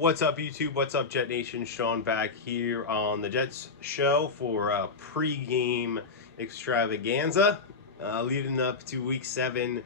What's up, YouTube? What's up, Jet Nation? Sean back here on the Jets show for a pre-game extravaganza leading up to Week 7.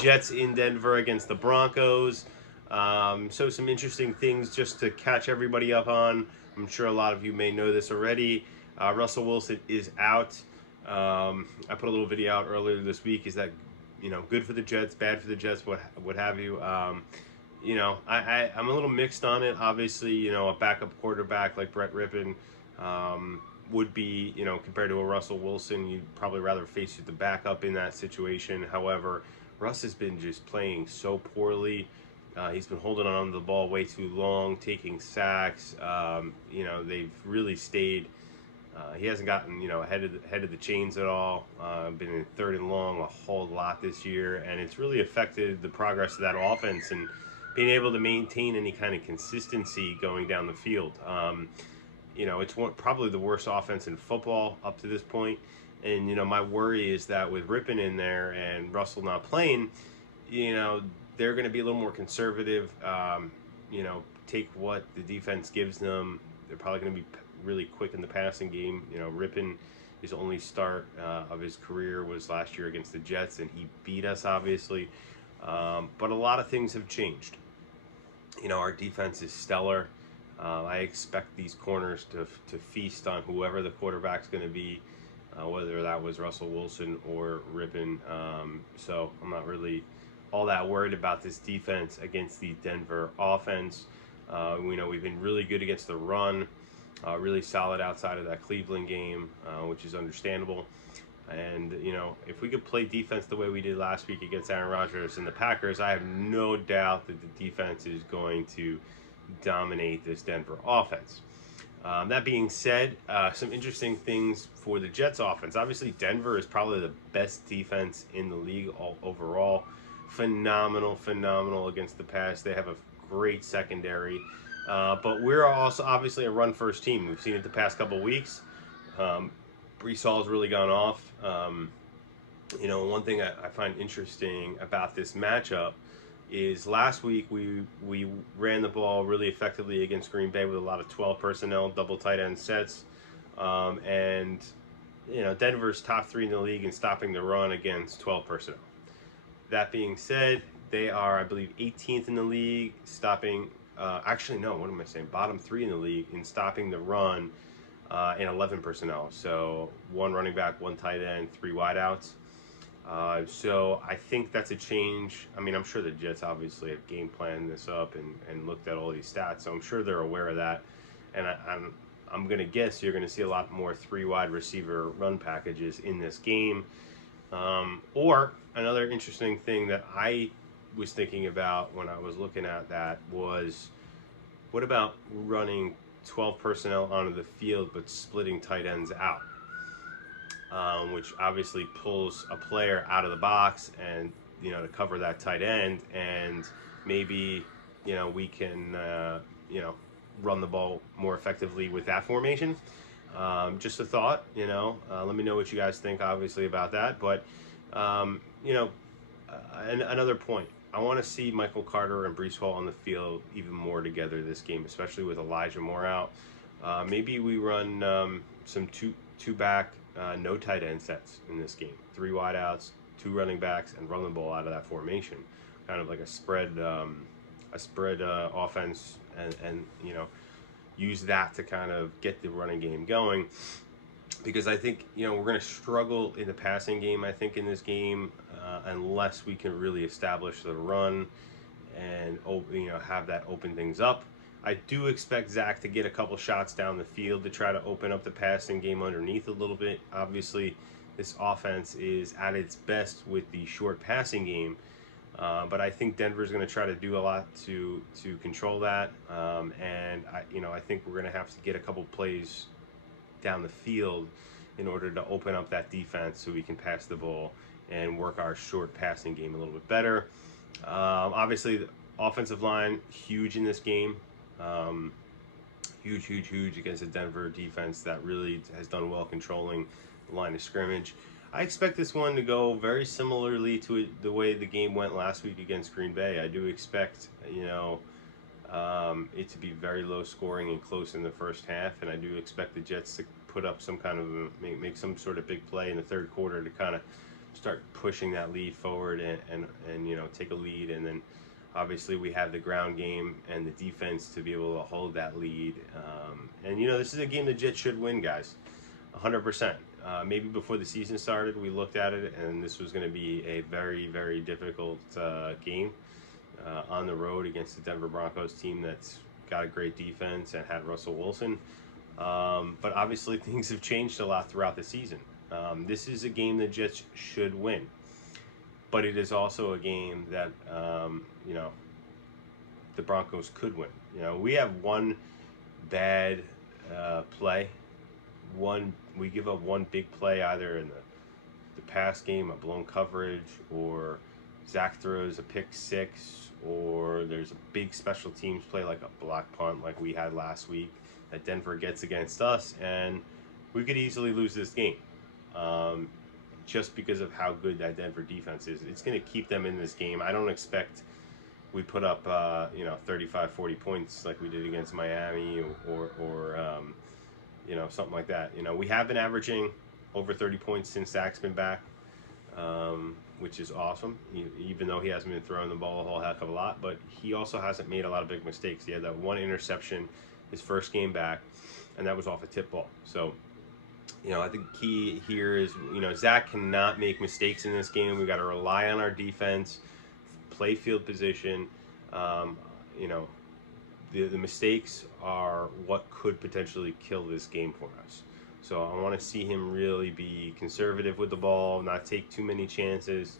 Jets in Denver against the Broncos. So some interesting things just to catch everybody up on. I'm sure a lot of you may know this already. Russell Wilson is out. I put a little video out earlier this week. Is that good for the Jets, bad for the Jets, what have you? I'm a little mixed on it. Obviously, a backup quarterback like Brett Rippon would be, compared to a Russell Wilson, you'd probably rather face the backup in that situation. However, Russ has been just playing so poorly. He's been holding on to the ball way too long, taking sacks. They've really stayed. He hasn't gotten, ahead of the chains at all. Been in third and long a whole lot this year, and it's really affected the progress of that offense and being able to maintain any kind of consistency going down the field. It's probably the worst offense in football up to this point. And, my worry is that with Rippon in there and Russell not playing, they're going to be a little more conservative, take what the defense gives them. They're probably going to be really quick in the passing game. Rippon, his only start of his career was last year against the Jets, and he beat us, obviously. But a lot of things have changed. Our defense is stellar. I expect these corners to feast on whoever the quarterback's going to be, whether that was Russell Wilson or Rippon. So I'm not really all that worried about this defense against the Denver offense. We've been really good against the run, really solid outside of that Cleveland game, which is understandable. And, if we could play defense the way we did last week against Aaron Rodgers and the Packers, I have no doubt that the defense is going to dominate this Denver offense. That being said, some interesting things for the Jets offense. Obviously, Denver is probably the best defense in the league overall. Phenomenal against the pass. They have a great secondary. But we're also obviously a run-first team. We've seen it the past couple weeks. Brees Hall's really gone off. One thing I find interesting about this matchup is last week we ran the ball really effectively against Green Bay with a lot of 12 personnel, double tight end sets. And Denver's top 3 in the league in stopping the run against 12 personnel. That being said, they are, I believe, 18th in the league stopping. Bottom 3 in the league in stopping the run in 11 personnel. So 1 running back, 1 tight end, 3 wideouts. So I think that's a change. I mean, I'm sure the Jets obviously have game planned this up and looked at all these stats, so I'm sure they're aware of that. And I'm going to guess you're going to see a lot more 3 wide receiver run packages in this game. Or another interesting thing that I was thinking about when I was looking at that was, what about running 12 personnel onto the field but splitting tight ends out, which obviously pulls a player out of the box and to cover that tight end, and maybe we can run the ball more effectively with that formation. Just a thought. Let me know what you guys think obviously about that. But another point, I want to see Michael Carter and Brees Hall on the field even more together this game, especially with Elijah Moore out. Maybe we run some two back, no tight end sets in this game. 3 wideouts, 2 running backs, and run the ball out of that formation. Kind of like a spread offense, and use that to kind of get the running game going. Because I think we're going to struggle in the passing game, I think, in this game, unless we can really establish the run and have that open things up. I do expect Zach to get a couple shots down the field to try to open up the passing game underneath a little bit. Obviously, this offense is at its best with the short passing game, but I think Denver's going to try to do a lot to control that, and I think we're going to have to get a couple plays down the field in order to open up that defense so we can pass the ball and work our short passing game a little bit better. Obviously, the offensive line, huge in this game. Huge against a Denver defense that really has done well controlling the line of scrimmage. I expect this one to go very similarly to the way the game went last week against Green Bay. I do expect, it to be very low scoring and close in the first half, and I do expect the Jets to put up some kind of make some sort of big play in the third quarter to kind of start pushing that lead forward and take a lead, and then obviously we have the ground game and the defense to be able to hold that lead. And this is a game the Jets should win, guys, 100%. Maybe before the season started, we looked at it, and this was going to be a very, very difficult game on the road against the Denver Broncos team that's got a great defense and had Russell Wilson. But obviously things have changed a lot throughout the season. This is a game the Jets should win, but it is also a game that the Broncos could win. We have one bad play. We give up one big play either in the pass game, a blown coverage, or Zach throws a pick six, or there's a big special teams play like a block punt like we had last week that Denver gets against us, and we could easily lose this game just because of how good that Denver defense is. It's going to keep them in this game. I don't expect we put up 35, 40 points like we did against Miami or something like that. We have been averaging over 30 points since Zach's been back, which is awesome, even though he hasn't been throwing the ball a whole heck of a lot, but he also hasn't made a lot of big mistakes. He had that one interception his first game back, and that was off a tip ball. So, I think key here is, Zach cannot make mistakes in this game. We got to rely on our defense, play field position. The mistakes are what could potentially kill this game for us. So I want to see him really be conservative with the ball, not take too many chances.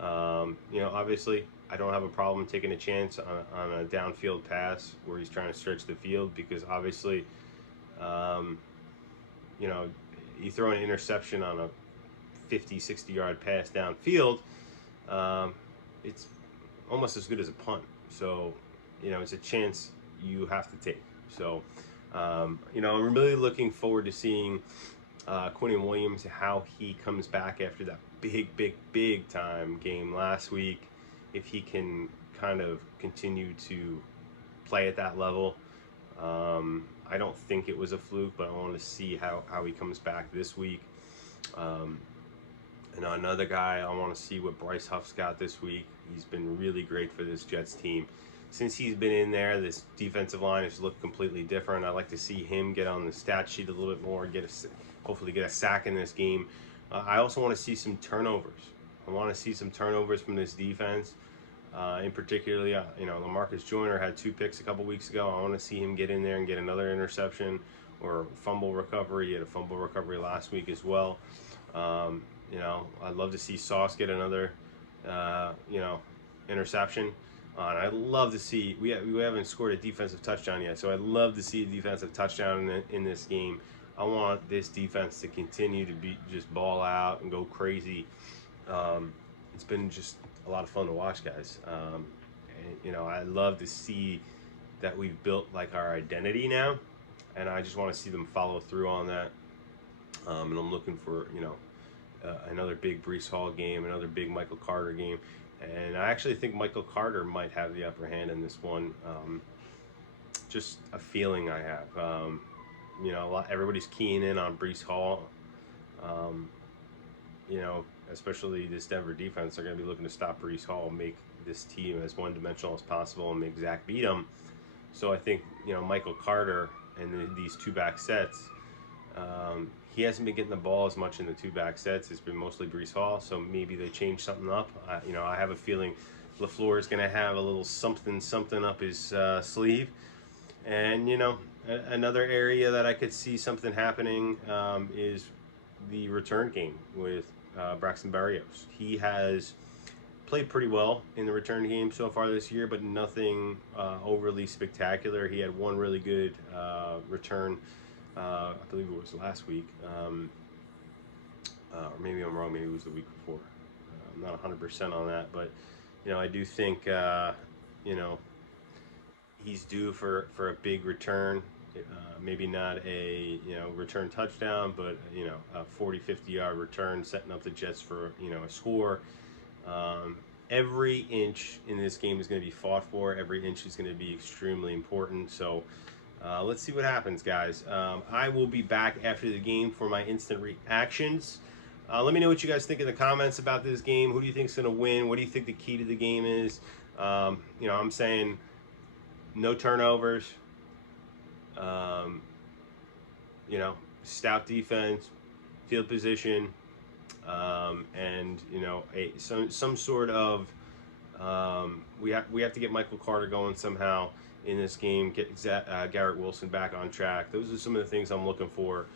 Obviously, I don't have a problem taking a chance on a downfield pass where he's trying to stretch the field, because obviously, you throw an interception on a 50, 60-yard pass downfield, it's almost as good as a punt. So, it's a chance you have to take. So, I'm really looking forward to seeing Quinnen Williams, how he comes back after that big time game last week. If he can kind of continue to play at that level. I don't think it was a fluke, but I want to see how he comes back this week. And another guy, I want to see what Bryce Huff's got this week. He's been really great for this Jets team. Since he's been in there, this defensive line has looked completely different. I'd like to see him get on the stat sheet a little bit more, hopefully get a sack in this game. I also want to see some turnovers. I want to see some turnovers from this defense. In particularly, LaMarcus Joyner had 2 picks a couple weeks ago. I want to see him get in there and get another interception or fumble recovery. He had a fumble recovery last week as well. I'd love to see Sauce get another, interception. And I'd love to see, we haven't scored a defensive touchdown yet, so I'd love to see a defensive touchdown in this game. I want this defense to continue to just ball out and go crazy. It's been just a lot of fun to watch, guys. I love to see that we've built like our identity now, and I just want to see them follow through on that. And I'm looking for another big Breece Hall game, another big Michael Carter game. And I actually think Michael Carter might have the upper hand in this one. Just a feeling I have. Everybody's keying in on Breece Hall. Especially this Denver defense, they're going to be looking to stop Breece Hall, make this team as one-dimensional as possible, and make Zach beat him. So I think, Michael Carter and these 2-back sets, he hasn't been getting the ball as much in the 2-back sets. It's been mostly Breece Hall, so maybe they change something up. I have a feeling LaFleur is going to have a little something up his sleeve. And, another area that I could see something happening is the return game with Braxton Berrios. He has played pretty well in the return game so far this year, but nothing overly spectacular. He had one really good return, I believe it was last week, or maybe I'm wrong, maybe it was the week before. I'm not 100% on that, but I do think he's due for a big return. Maybe not a return touchdown, but a 40-50 yard return, setting up the Jets for a score. every inch in this game is going to be fought for. Every inch is going to be extremely important. So let's see what happens, guys. I will be back after the game for my instant reactions. Let me know what you guys think in the comments about this game. Who do you think is going to win? What do you think the key to the game is? I'm saying no turnovers. Stout defense, field position, and some sort of we have to get Michael Carter going somehow in this game. Get Garrett Wilson back on track. Those are some of the things I'm looking for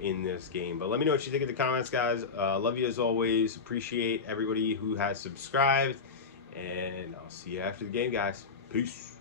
in this game. But let me know what you think in the comments, guys. Love you as always. Appreciate everybody who has subscribed, and I'll see you after the game, guys. Peace.